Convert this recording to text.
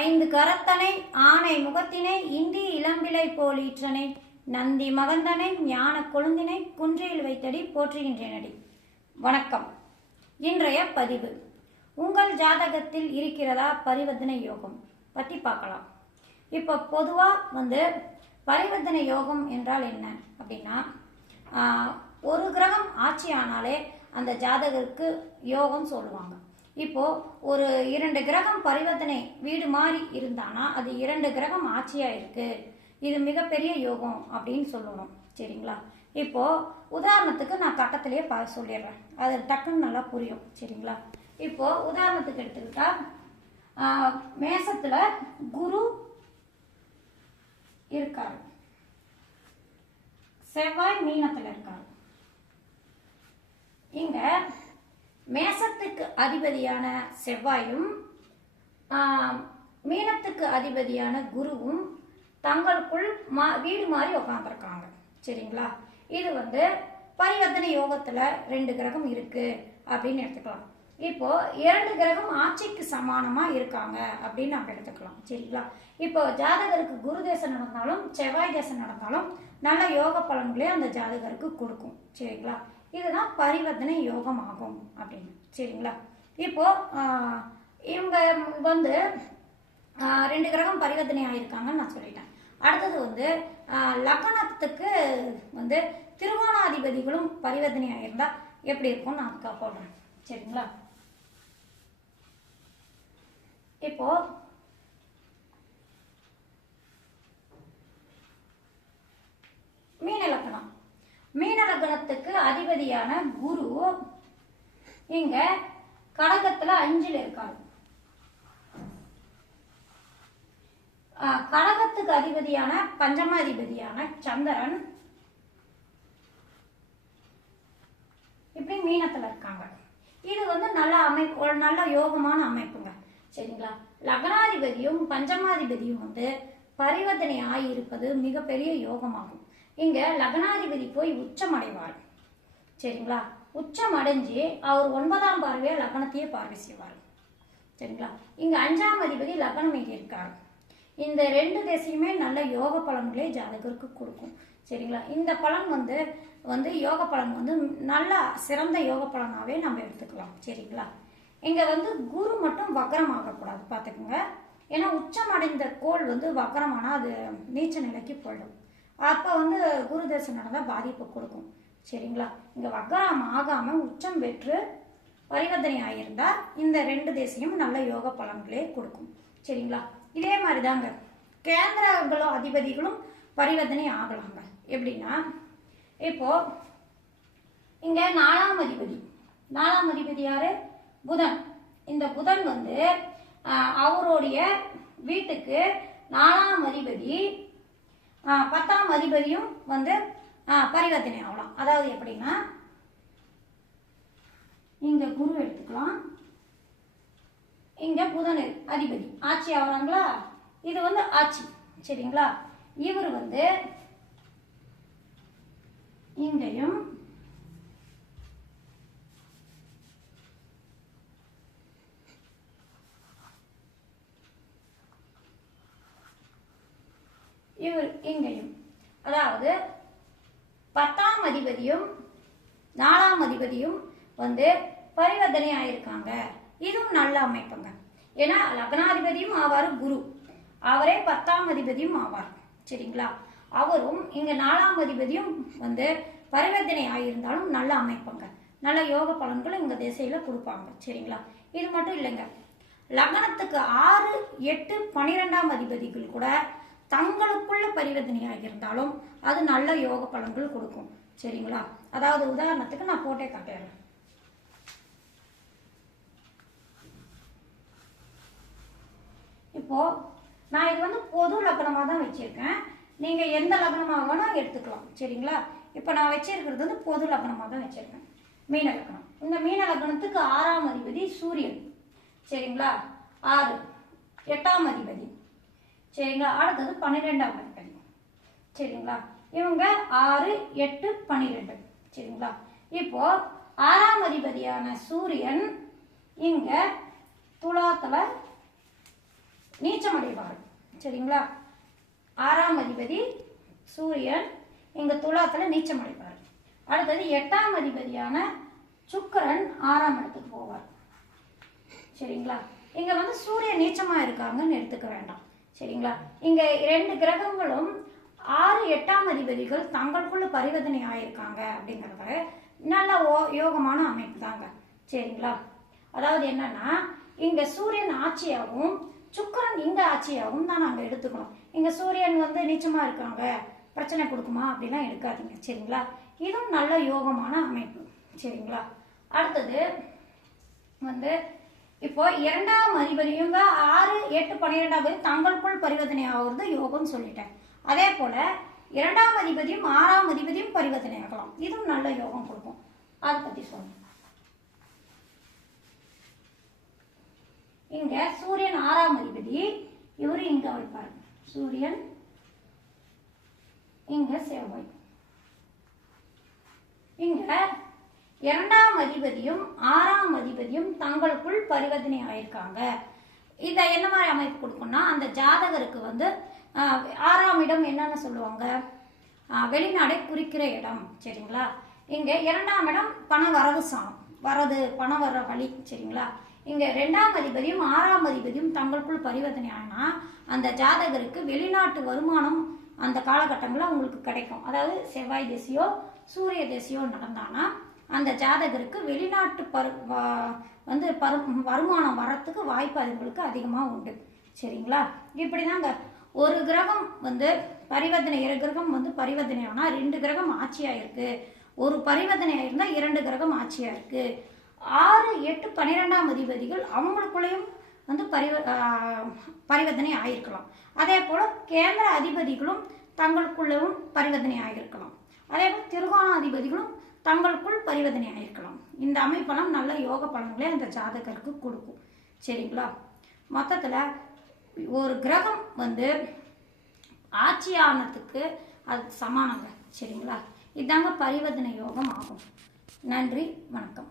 ஐந்து கரத்தனை ஆனை முகத்தினை இந்தி இளம்பிலை போலீற்றனை நந்தி மகந்தனை ஞான கொழுந்தினை குன்றியில் வைத்தடி போற்றுகின்றேனடி. வணக்கம். இன்றைய பதிவு. உங்கள் ஜாதகத்தில் இருக்கிறதா பரிவர்த்தனை யோகம்? பற்றி பார்க்கலாம். இப்போ பொதுவாக வந்து பரிவர்த்தனை யோகம் என்றால் என்ன அப்படின்னா ஒரு கிரகம் ஆட்சி ஆனாலே அந்த ஜாதகருக்கு யோகம் சொல்லுவாங்க. இப்போ ஒரு இரண்டு கிரகம் பரிவர்த்தனை வீடு மாறி இருந்தானா அது இரண்டு கிரகம் ஆட்சியா இருக்கு. இது மிகப்பெரிய யோகம் அப்படின்னு சொல்லணும். சரிங்களா? இப்போ உதாரணத்துக்கு நான் கட்டத்திலேயே ப சொல்லிடுறேன். அது டக்குன்னு நல்லா புரியும். சரிங்களா? இப்போ உதாரணத்துக்கு எடுத்துக்கிட்டா மேசத்துல குரு இருக்காரு. செவ்வாய் மீனத்துல இருக்காரு. இங்க அதிபதியான செவ்வாயும் மீனத்துக்கு அதிபதியான குருவும் தங்களுக்குள் மா வீடு மாதிரி உட்காந்துருக்காங்க சரிங்களா? இது வந்து பரிவர்த்தனை யோகத்தில் ரெண்டு கிரகம் இருக்கு அப்படின்னு எடுத்துக்கலாம். இப்போ இரண்டு கிரகம் ஆட்சிக்கு சமானமா இருக்காங்க அப்படின்னு நம்ம எடுத்துக்கலாம். சரிங்களா? இப்போ ஜாதகருக்கு குரு தேசம் நடந்தாலும் செவ்வாய் தேசம் நடந்தாலும் நல்ல யோக பலன்களே அந்த ஜாதகருக்கு கொடுக்கும். சரிங்களா? இதுதான் பரிவர்த்தனை யோகம் ஆகும் அப்படின்னு. சரிங்களா? இப்போ இவங்க வந்து ரெண்டு கிரகம் பரிவர்த்தனை ஆயிருக்காங்கன்னு நான் சொல்லிட்டேன். அடுத்தது வந்து லக்கணத்துக்கு லக்னத்துக்கு வந்து திருவோணாதிபதிகளும் பரிவர்த்தனை ஆயிருந்தா எப்படி இருக்கும்னு நான் அதுக்காக போடுறேன். சரிங்களா? இப்போ மீன லக்னம். மீன அதிபதியான குரு இங்க கடகத்துல அஞ்சுல இருக்காரு. கடகத்துக்கு அதிபதியான பஞ்சமாதிபதியான சந்திரன் இப்படி மீனத்துல இருக்காங்க. இது வந்து நல்ல அமைப்பு ஒரு நல்ல யோகமான அமைப்புங்க. சரிங்களா? லக்னாதிபதியும் பஞ்சமாதிபதியும் வந்து பரிவர்த்தனை ஆகியிருப்பது மிகப்பெரிய யோகமாகும். இங்க லக்னாதிபதி போய் உச்சம் அடைவார் சரிங்களா? உச்சம் அடைஞ்சு அவர் ஒன்பதாம் பார்வையை லக்னத்தையே பார்வை செய்வார். சரிங்களா? இங்க அஞ்சாம் அதிபதி லக்னம் இங்க இந்த ரெண்டு திசையுமே நல்ல யோக பலன்களே ஜாதகருக்கு கொடுக்கும். சரிங்களா? இந்த பலன் வந்து வந்து யோக பலன் வந்து நல்ல சிறந்த யோக பலனாகவே நம்ம எடுத்துக்கலாம். சரிங்களா? இங்கே வந்து குரு மட்டும் வக்கரம் ஆகக்கூடாது. பார்த்துக்குங்க. ஏன்னா உச்சம் அடைந்த கோள் வந்து வக்கரமானால் அது நீச்ச நிலைக்கு போயிடும். அப்போ வந்து குரு தேசம் நடந்தால் பாதிப்பு கொடுக்கும். சரிங்களா? இங்கே வக்ரம் ஆகாம உச்சம் பெற்று பரிவர்த்தனை ஆகியிருந்தா இந்த ரெண்டு தேசியம் நல்ல யோக பலன்களே கொடுக்கும். சரிங்களா? இதே மாதிரி தாங்க கேந்திரங்களும் அதிபதிகளும் பரிவர்த்தனை ஆகலாங்க. எப்படின்னா இப்போ இங்கே நாலாம் அதிபதி. நாலாம் அதிபதி யாரு? புதன். இந்த புதன் வந்து அவருடைய வீட்டுக்கு நாலாம் அதிபதி பத்தாம் அதிபதியும் வந்து பரிவர்த்தனை ஆகலாம். அதாவது எப்படின்னா இங்க குரு எடுத்துக்கலாம். இங்க புதன் அதிபதி. ஆட்சி ஆகிறாங்களா இது வந்து ஆட்சி சரிங்களா? இவர் வந்து இங்கேயும் இவர் இங்கேயும். அதாவது பத்தாம் அதிபதியும் நாலாம் அதிபதியும் வந்து பரிவர்த்தனை ஆயிருக்காங்க இதுவும் நல்ல அமைப்புங்க. ஏன்னா லக்னாதிபதியும் ஆவார் குரு. அவரே பத்தாம் அதிபதியும் ஆவார். சரிங்களா? அவரும் இங்கே நாலாம் அதிபதியும் வந்து பரிவர்த்தனை ஆகியிருந்தாலும் நல்ல அமைப்புங்க. நல்ல யோக பலன்களை இந்த திசையில் கொடுப்பாங்க. சரிங்களா? இது மட்டும் இல்லைங்க. லக்னத்துக்கு ஆறு எட்டு பனிரெண்டாம் அதிபதிகள் கூட தங்களுக்குள்ள பரிவர்த்தனையாக இருந்தாலும் அது நல்ல யோக பலன்கள் கொடுக்கும். சரிங்களா? அதாவது உதாரணத்துக்கு நான் போட்டே காட்டுறேன் இப்போ நான் இது வந்து பொது லக்னமாக தான் வச்சிருக்கேன். நீங்க எந்த லக்னமாக வேணால் எடுத்துக்கலாம். சரிங்களா? இப்போ நான் வச்சிருக்கிறது வந்து பொது லக்னமாக தான் வச்சிருக்கேன். மீன லக்னம். இந்த மீன லக்னத்துக்கு ஆறாம் அதிபதி சூரியன். சரிங்களா? ஆறு. எட்டாம் அதிபதி. சரிங்களா? அடுத்தது பன்னிரெண்டாம் அதிபதி சரிங்களா? இவங்க ஆறு எட்டு பன்னிரெண்டு. சரிங்களா? இப்போ ஆறாம் அதிபதியான சூரியன் இங்க துலாத்துல நீச்சமடைவார். சரிங்களா? ஆறாம் அதிபதி சூரியன் இங்க துலாத்துல நீச்சமடைவார். அடுத்தது எட்டாம் அதிபதியான சுக்கரன் ஆறாம் இடத்துக்கு போவார். சரிங்களா? இங்க வந்து சூரியன் நீச்சமா இருக்காங்கன்னு எடுத்துக்க வேண்டாம். சரிங்களா? இங்க ரெண்டு கிரகங்களும் ஆறு எட்டாம் அதிபதிகள் தங்களுக்குள்ள பரிவர்த்தனை ஆயிருக்காங்க அப்படிங்கறது நல்ல ஓ- யோகமான அமைப்பு தாங்க. சரிங்களா? அதாவது என்னன்னா இங்க சூரியன் ஆட்சியாகவும் சுக்கிரன் இங்க ஆட்சியாகவும் தான் நாங்க எடுத்துக்கணும். இங்க சூரியன் வந்து நீச்சமா இருக்காங்க பிரச்சனை கொடுக்குமா அப்படிலாம் எடுக்காதீங்க. சரிங்களா? இதுவும் நல்ல யோகமான அமைப்பு. சரிங்களா? அடுத்தது வந்து இப்போ இரண்டாம் அதிபதியும் ஆறு எட்டு பன்னிரெண்டாம் அதிபதி தங்களுக்குள் பரிவர்த்தனை ஆகுறது யோகம்னு சொல்லிட்டேன். அதே போல இரண்டாம் அதிபதியும் ஆறாம் அதிபதியும் பரிவர்த்தனை ஆகலாம். இதுவும் நல்ல யோகம் கொடுக்கும். அதை பத்தி சொல்லுங்க. இங்க சூரியன் ஆறாம் அதிபதி இவரு இங்க வைப்பார். சூரியன் இங்க செவ்வாய். இங்க இரண்டாம் அதிபதியும் ஆறாம் அதிபதியும் தங்களுக்குள் பரிவர்த்தனை ஆயிருக்காங்க. இதை என்ன மாதிரி அமைப்பு கொடுக்கும்னா அந்த ஜாதகருக்கு வந்து ஆறாம் இடம் என்னன்னு சொல்லுவாங்க. வெளிநாடை குறிக்கிற இடம் சரிங்களா? இங்க இரண்டாம் இடம் பண வரவு சாணம். வரது பணம் வர்ற வழி சரிங்களா? இங்க ரெண்டாம் அதிபதியும் ஆறாம் அதிபதியும் தங்களுக்குள் பரிவர்த்தனை ஆனா அந்த ஜாதகருக்கு வெளிநாட்டு வருமானம் அந்த காலகட்டங்களில் அவங்களுக்கு கிடைக்கும். அதாவது செவ்வாய் திசையோ சூரிய திசையோ நடந்தானா அந்த ஜாதகருக்கு வெளிநாட்டு பரு வந்து பரு வருமானம் வரத்துக்கு வாய்ப்பு அதுங்களுக்கு அதிகமாக உண்டு. சரிங்களா? இப்படிதாங்க. ஒரு கிரகம் வந்து பரிவர்த்தனை இரு கிரகம் வந்து பரிவர்த்தனை ஆனால் ரெண்டு கிரகம் ஆட்சியாக இருக்குது ஒரு பரிவர்த்தனை இருந்தால் இரண்டு கிரகம் ஆட்சியாக இருக்குது ஆறு எட்டு பன்னிரெண்டாம் அதிபதிகள் அவங்களுக்குள்ளேயும் வந்து பரிவ பரிவர்த்தனை ஆகியிருக்கலாம் அதே போல் கேந்திர அதிபதிகளும் தங்களுக்குள்ளவும் பரிவர்த்தனை ஆகியிருக்கலாம் அதே போல் திருகோண அதிபதிகளும் தங்களுக்குள் பரிவர்த்தனை ஆகியிருக்கலாம் இந்த அமைப்பெல்லாம் நல்ல யோக பலன்களை அந்த ஜாதகருக்கு கொடுக்கும். சரிங்களா? மொத்தத்தில் ஒரு கிரகம் வந்து ஆட்சியானதுக்கு அது சமானங்க. சரிங்களா? இதாங்க பரிவர்த்தனை யோகம் ஆகும். நன்றி வணக்கம்.